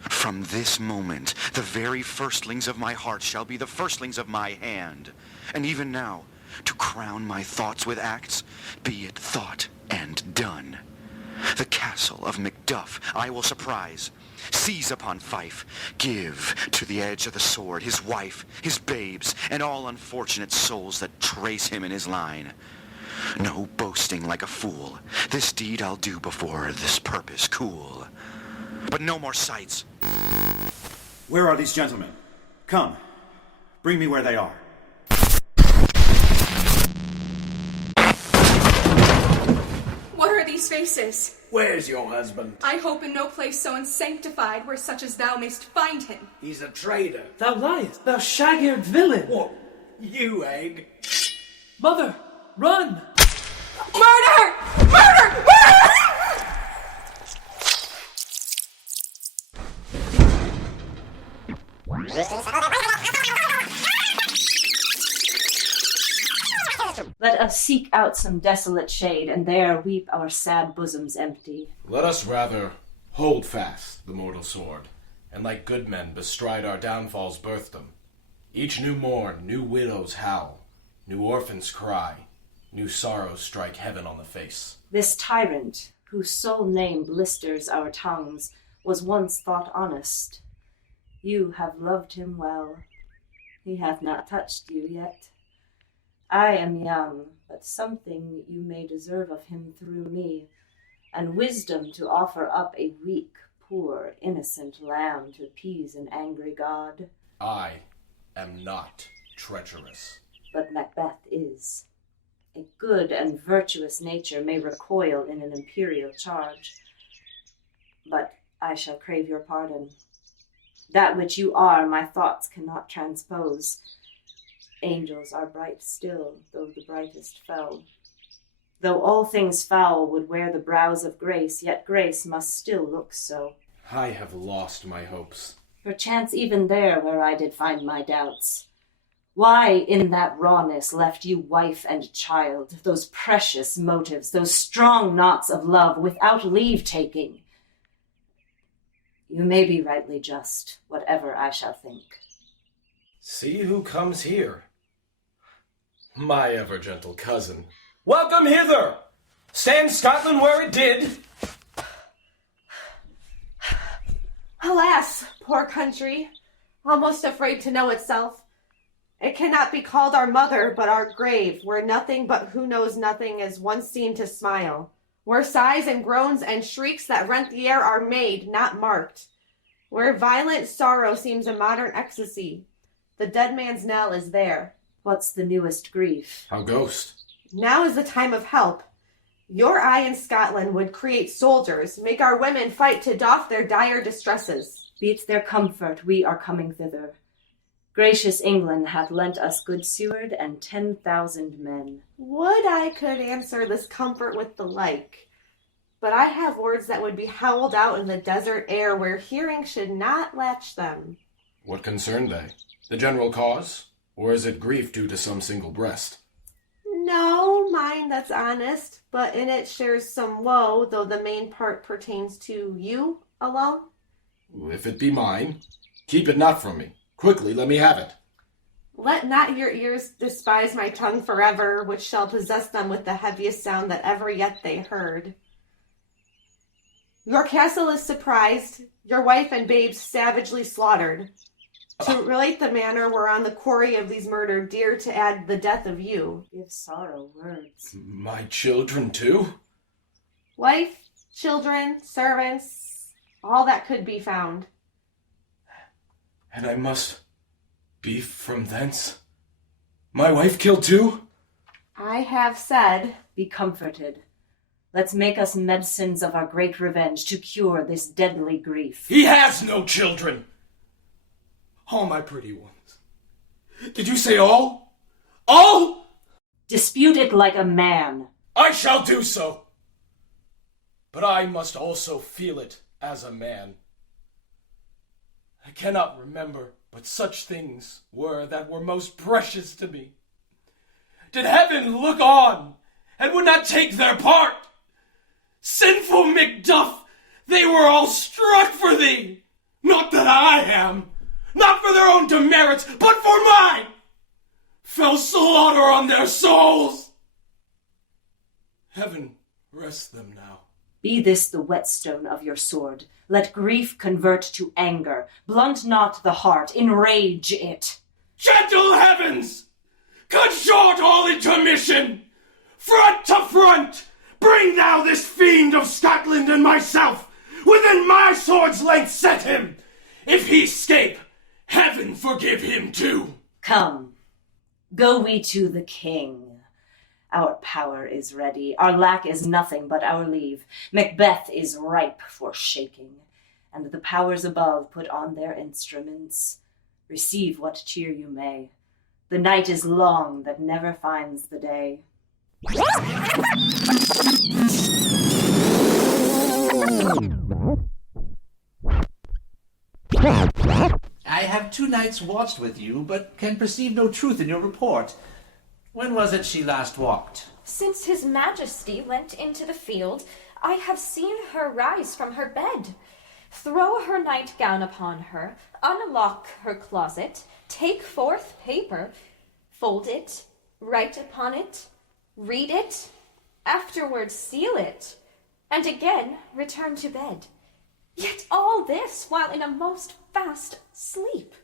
From this moment, the very firstlings of my heart shall be the firstlings of my hand. And even now, to crown my thoughts with acts, be it thought and done. The castle of Macduff I will surprise. Seize upon Fife, give to the edge of the sword his wife, his babes, and all unfortunate souls that trace him in his line. No boasting like a fool. This deed I'll do before this purpose cool. But no more sights. Where are these gentlemen? Come, bring me where they are. What are these faces? Where's your husband? I hope in no place so unsanctified where such as thou mayst find him. He's a traitor. Thou liest, thou shag-eared villain! What? You egg? Mother, run! Murder! Murder! Murder! Let us seek out some desolate shade, and there weep our sad bosoms empty. Let us rather hold fast the mortal sword, and like good men bestride our downfall's birthdom. Each new morn, new widows howl, new orphans cry, new sorrows strike heaven on the face. This tyrant, whose sole name blisters our tongues, was once thought honest. You have loved him well. He hath not touched you yet. I am young, but something you may deserve of him through me, and wisdom to offer up a weak, poor, innocent lamb to appease an angry god. I am not treacherous. But Macbeth is. A good and virtuous nature may recoil in an imperial charge, but I shall crave your pardon. That which you are, my thoughts cannot transpose. Angels are bright still, though the brightest fell. Though all things foul would wear the brows of grace, yet grace must still look so. I have lost my hopes. Perchance even there where I did find my doubts. Why in that rawness left you wife and child, those precious motives, those strong knots of love, without leave-taking? You may be rightly just, whatever I shall think. See who comes here. My ever-gentle cousin. Welcome hither! Stand Scotland where it did. Alas, poor country, almost afraid to know itself. It cannot be called our mother, but our grave, where nothing but who knows nothing is once seen to smile, where sighs and groans and shrieks that rent the air are made, not marked, where violent sorrow seems a modern ecstasy. The dead man's knell is there. What's the newest grief? How ghost? Now is the time of help. Your eye in Scotland would create soldiers, make our women fight to doff their dire distresses. Be't their comfort, we are coming thither. Gracious England hath lent us good Siward and 10,000 men. Would I could answer this comfort with the like, but I have words that would be howled out in the desert air where hearing should not latch them. What concern they? The general cause? Or is it grief due to some single breast? No, mine that's honest, but in it shares some woe, though the main part pertains to you alone. If it be mine, keep it not from me. Quickly, let me have it. Let not your ears despise my tongue forever, which shall possess them with the heaviest sound that ever yet they heard. Your castle is surprised, your wife and babes savagely slaughtered. To relate the manner whereon the quarry of these murdered, dear to add the death of you. Give sorrow words. My children, too? Wife, children, servants, all that could be found. And I must be from thence? My wife killed too? I have said. Be comforted. Let's make us medicines of our great revenge to cure this deadly grief. He has no children! All my pretty ones. Did you say all? All? Dispute it like a man. I shall do so. But I must also feel it as a man. I cannot remember but such things were that were most precious to me. Did heaven look on and would not take their part? Sinful Macduff, they were all struck for thee. Not that I am. Not for their own demerits, but for mine! Fell slaughter on their souls! Heaven rest them now. Be this the whetstone of your sword. Let grief convert to anger. Blunt not the heart, enrage it. Gentle heavens! Cut short all intermission! Front to front! Bring thou this fiend of Scotland and myself! Within my sword's length set him! If he escape, heaven forgive him too! Come, go we to the king. Our power is ready. Our lack is nothing but our leave. Macbeth is ripe for shaking. And the powers above put on their instruments. Receive what cheer you may. The night is long that never finds the day. I have 2 nights watched with you, but can perceive no truth in your report. When was it she last walked? Since his majesty went into the field, I have seen her rise from her bed, throw her nightgown upon her, unlock her closet, take forth paper, fold it, write upon it, read it, afterwards seal it, and again return to bed. Yet all this while in a most fast sleep.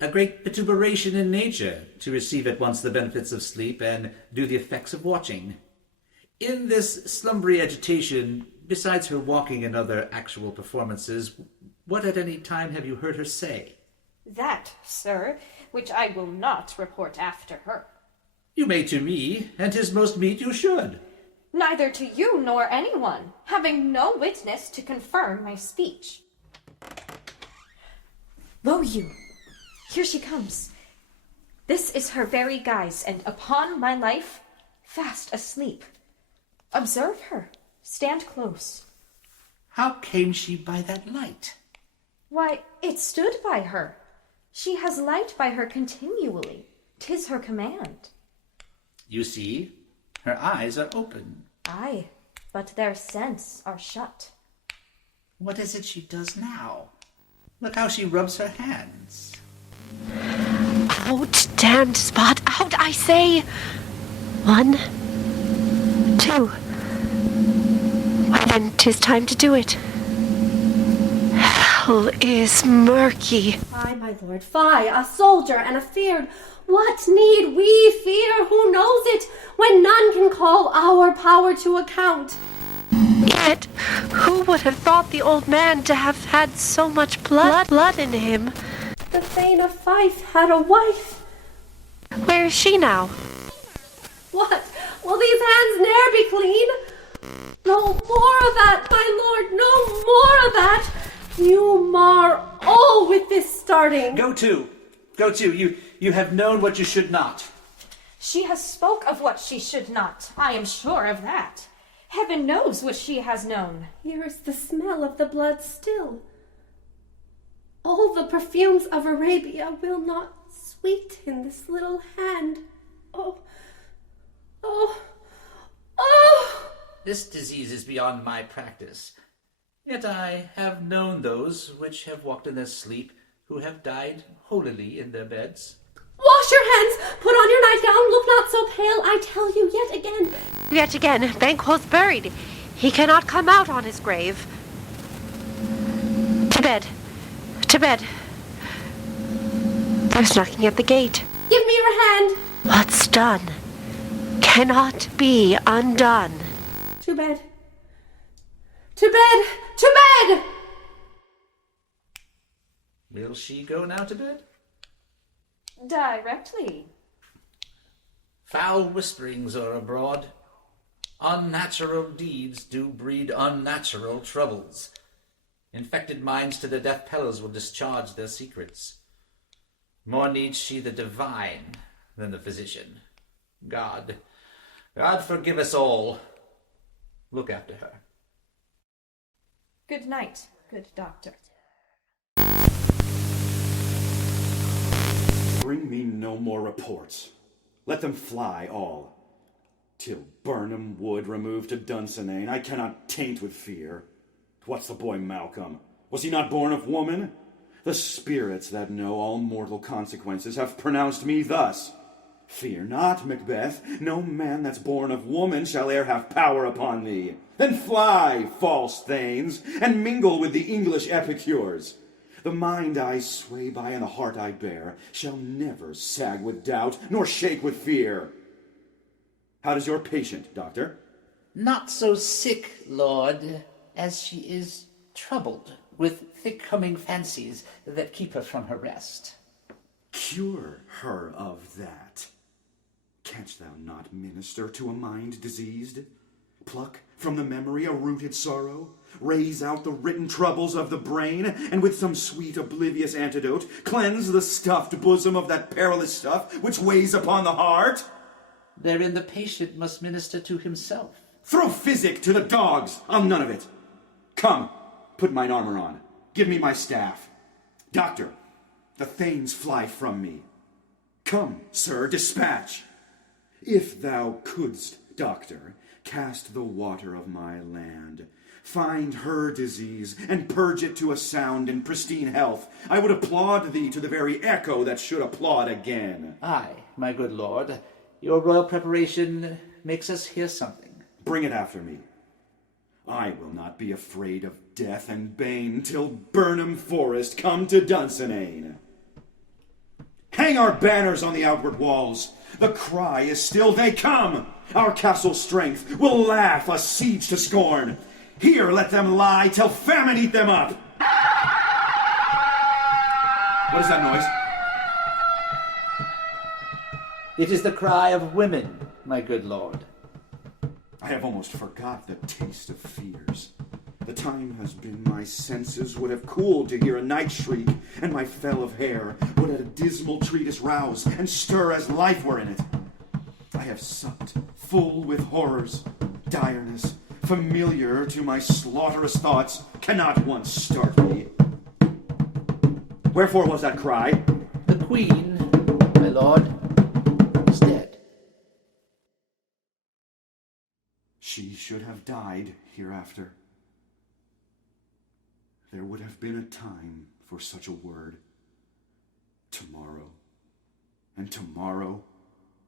A great perturbation in nature, to receive at once the benefits of sleep and do the effects of watching. In this slumbery agitation, besides her walking and other actual performances, what at any time have you heard her say? That, sir, which I will not report after her. You may to me, and 'tis most meet you should. Neither to you nor anyone, having no witness to confirm my speech. Lo you! Here she comes. This is her very guise, and upon my life, fast asleep. Observe her. Stand close. How came she by that light? Why, it stood by her. She has light by her continually. 'Tis her command. You see, her eyes are open. Aye, but their sense are shut. What is it she does now? Look how she rubs her hands. Out, damned spot, out, I say! 1, 2. Why then, 'tis time to do it. Hell is murky. Fie, my lord, fie, a soldier and a feared. What need we fear? Who knows it, when none can call our power to account? Yet, who would have thought the old man to have had so much blood in him? The Thane of Fife had a wife. Where is she now? What? Will these hands ne'er be clean? No more of that, my lord, no more of that. You mar all with this starting. Go to. You have known what you should not. She has spoke of what she should not. I am sure of that. Heaven knows what she has known. Here is the smell of the blood still. All the perfumes of Arabia will not sweeten this little hand. Oh, oh, oh! This disease is beyond my practice. Yet I have known those which have walked in their sleep, who have died holily in their beds. Wash your hands! Put on your nightgown! Look not so pale, I tell you yet again. Yet again, Banquo's buried. He cannot come out on his grave. To bed. To bed. There's knocking at the gate. Give me your hand. What's done cannot be undone. To bed. To bed! To bed! Will she go now to bed? Directly. Foul whisperings are abroad. Unnatural deeds do breed unnatural troubles. Infected minds to the death pillows will discharge their secrets. More needs she the divine than the physician. God forgive us all. Look after her. Good night, good doctor. Bring me no more reports. Let them fly all. Till Burnham Wood remove to Dunsinane, I cannot taint with fear. What's the boy Malcolm? Was he not born of woman? The spirits that know all mortal consequences have pronounced me thus. Fear not, Macbeth. No man that's born of woman shall e'er have power upon thee. Then fly, false thanes, and mingle with the English epicures. The mind I sway by and the heart I bear shall never sag with doubt, nor shake with fear. How does your patient, doctor? Not so sick, lord, as she is troubled with thick-coming fancies that keep her from her rest. Cure her of that. Canst thou not minister to a mind diseased? Pluck from the memory a rooted sorrow? Raise out the written troubles of the brain, and with some sweet oblivious antidote, cleanse the stuffed bosom of that perilous stuff which weighs upon the heart? Therein the patient must minister to himself. Throw physic to the dogs! I'll none of it. Come, put mine armor on. Give me my staff. Doctor, the thanes fly from me. Come, sir, dispatch. If thou couldst, doctor, cast the water of my land, find her disease, and purge it to a sound and pristine health, I would applaud thee to the very echo that should applaud again. Aye, my good lord, your royal preparation makes us hear something. Bring it after me. I will not be afraid of death and bane till Burnham Forest come to Dunsinane. Hang our banners on the outward walls. The cry is still, they come. Our castle strength will laugh a siege to scorn. Here let them lie till famine eat them up. What is that noise? It is the cry of women, my good lord. I have almost forgot the taste of fears. The time has been my senses would have cooled to hear a night shriek, and my fell of hair would at a dismal treatise rouse and stir as life were in it. I have supped full with horrors, direness, familiar to my slaughterous thoughts, cannot once start me. Wherefore was that cry? The queen, my lord, is dead. She should have died hereafter. There would have been a time for such a word. Tomorrow, and tomorrow,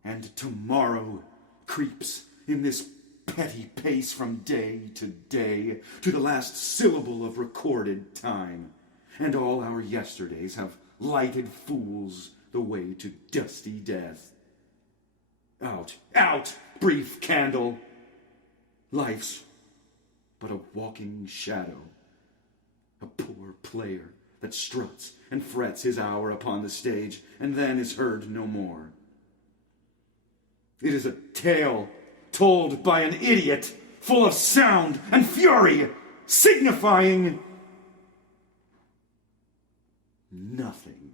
and tomorrow creeps in this petty pace from day to day to the last syllable of recorded time, and all our yesterdays have lighted fools the way to dusty death. Out, out, brief candle! Life's but a walking shadow, a poor player that struts and frets his hour upon the stage, and then is heard no more. It is a tale told by an idiot, full of sound and fury, signifying nothing.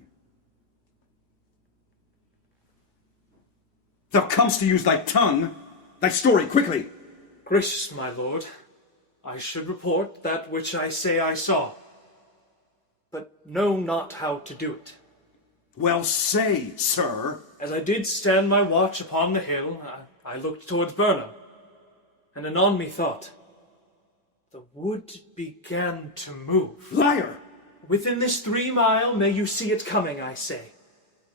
Thou comest to use thy tongue, thy story, quickly. Gracious my lord, I should report that which I say I saw, but know not how to do it. Well, say, sir. As I did stand my watch upon the hill, I looked towards Burnham, and anon methought, the wood began to move. Liar! Within this 3 mile may you see it coming, I say,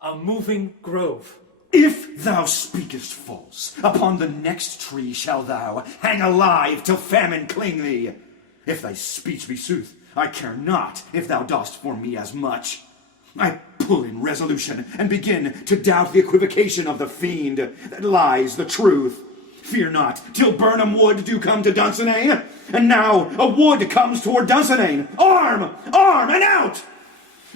a moving grove. If thou speakest false, upon the next tree shall thou hang alive till famine cling thee. If thy speech be sooth, I care not if thou dost for me as much. I pull in resolution, and begin to doubt the equivocation of the fiend that lies the truth. Fear not, till Burnham Wood do come to Dunsinane, and now a wood comes toward Dunsinane. Arm, arm, and out!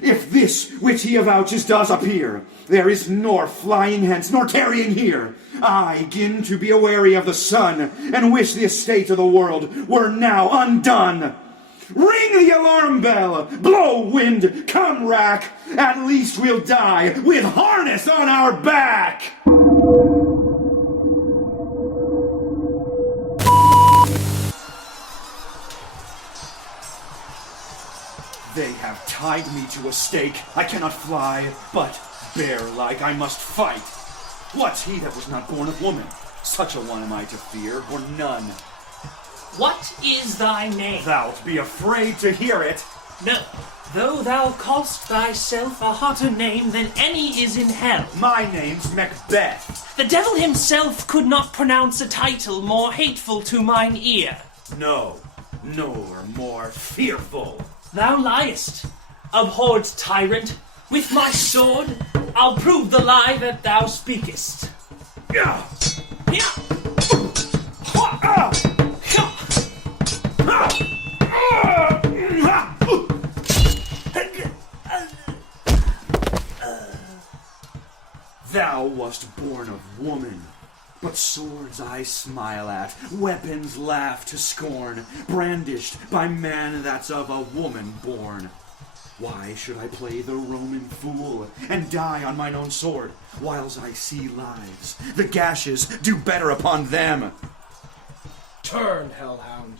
If this which he avouches does appear, there is nor flying hence, nor tarrying here. I gin to be aweary of the sun, and wish the estate of the world were now undone. Ring the alarm bell, blow wind, come rack, at least we'll die with harness on our back. They have tied me to a stake. I cannot fly, but bear-like I must fight. What's he that was not born of woman? Such a one am I to fear, or none. What is thy name? Thou'lt be afraid to hear it. No, though thou call'st thyself a hotter name than any is in hell. My name's Macbeth. The devil himself could not pronounce a title more hateful to mine ear. No, nor more fearful. Thou liest, abhorred tyrant. With my sword, I'll prove the lie that thou speakest. Thou wast born of woman, but swords I smile at, weapons laugh to scorn, brandished by man that's of a woman born. Why should I play the Roman fool and die on mine own sword, whiles I see lives? The gashes do better upon them. Turn, hellhound.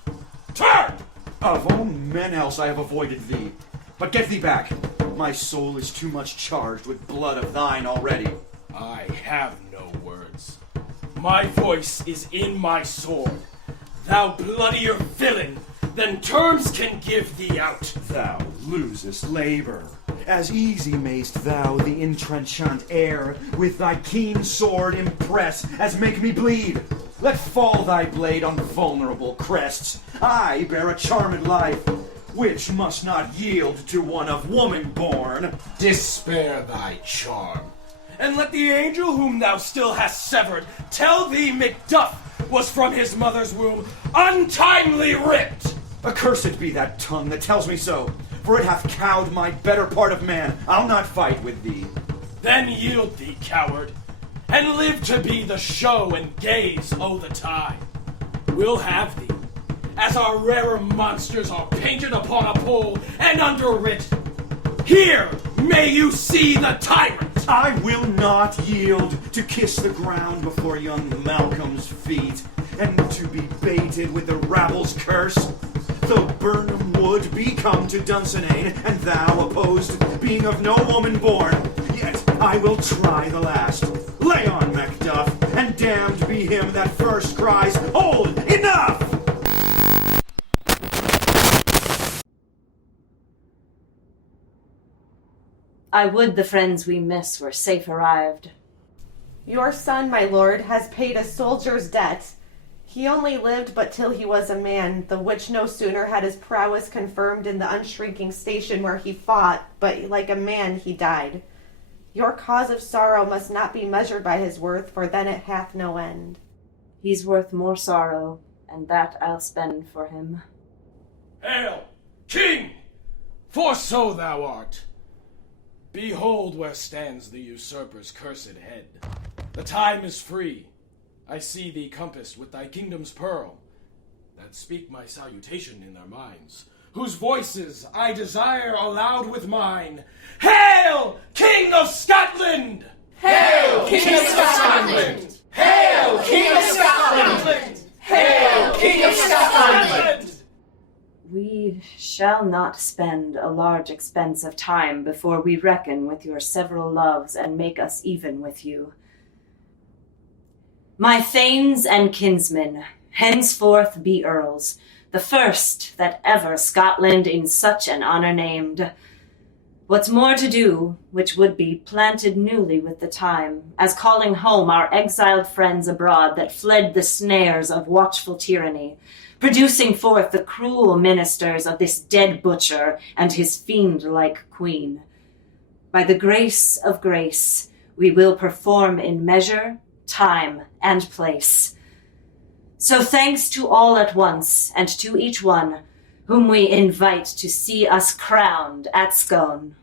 Turn! Of all men else I have avoided thee. But get thee back. My soul is too much charged with blood of thine already. I have no words. My voice is in my sword. Thou bloodier villain, than terms can give thee out. Thou losest labor. As easy mayst thou the intrenchant air with thy keen sword impress as make me bleed. Let fall thy blade on vulnerable crests. I bear a charmed life, which must not yield to one of woman born. Despair thy charm, and let the angel whom thou still hast severed tell thee Macduff was from his mother's womb untimely ripped. Accursed be that tongue that tells me so, for it hath cowed my better part of man. I'll not fight with thee. Then yield thee, coward, and live to be the show and gaze o' the time. We'll have thee, as our rarer monsters are painted upon a pole and underwrit, "Here may you see the tyrant." I will not yield to kiss the ground before young Malcolm's feet, and to be baited with the rabble's curse. Though Burnham would be come to Dunsinane, and thou opposed, being of no woman born, yet I will try the last. Lay on, Macduff, and damned be him that first cries, "Hold, enough!" I would the friends we miss were safe arrived. Your son, my lord, has paid a soldier's debt. He only lived but till he was a man, the which no sooner had his prowess confirmed in the unshrinking station where he fought, but like a man he died. Your cause of sorrow must not be measured by his worth, for then it hath no end. He's worth more sorrow, and that I'll spend for him. Hail, King! For so thou art. Behold where stands the usurper's cursed head. The time is free. I see thee compassed with thy kingdom's pearl, that speak my salutation in their minds, whose voices I desire aloud with mine. Hail, King of Scotland! Hail, King of Scotland! Hail, King of Scotland! Hail, King of Scotland! We shall not spend a large expense of time before we reckon with your several loves and make us even with you. My thanes and kinsmen, henceforth be earls, the first that ever Scotland in such an honour named. What's more to do, which would be planted newly with the time, as calling home our exiled friends abroad that fled the snares of watchful tyranny, producing forth the cruel ministers of this dead butcher and his fiend-like queen. By the grace of grace, we will perform in measure, time, and place. So thanks to all at once, and to each one, whom we invite to see us crowned at Scone.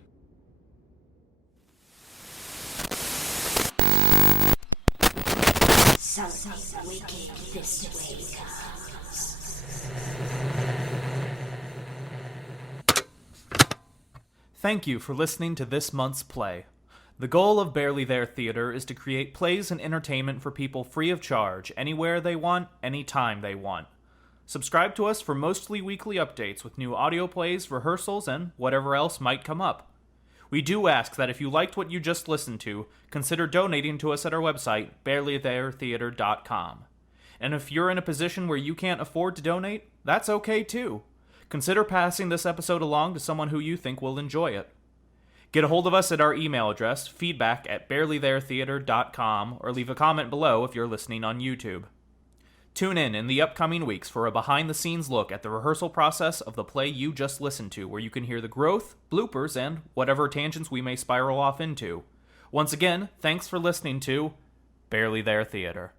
Something wicked this way comes. Thank you for listening to this month's play. The goal of Barely There Theater is to create plays and entertainment for people free of charge, anywhere they want, anytime they want. Subscribe to us for mostly weekly updates with new audio plays, rehearsals, and whatever else might come up. We do ask that if you liked what you just listened to, consider donating to us at our website, barelytheretheater.com. And if you're in a position where you can't afford to donate, that's okay too. consider passing this episode along to someone who you think will enjoy it. Get a hold of us at our email address, feedback@barelytheretheater.com, or leave a comment below if you're listening on YouTube. Tune in the upcoming weeks for a behind-the-scenes look at the rehearsal process of the play you just listened to, where you can hear the growth, bloopers, and whatever tangents we may spiral off into. Once again, thanks for listening to Barely There Theater.